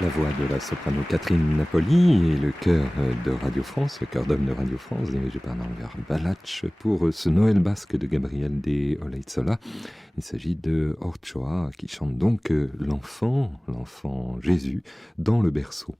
La voix de la soprano Catherine Napoli et le chœur de Radio France, le chœur d'homme de Radio France, dirigé par Norbert Balach, pour ce Noël basque de Gabriel de Olaitzola. Il s'agit de Orchoa qui chante donc l'enfant Jésus dans le berceau.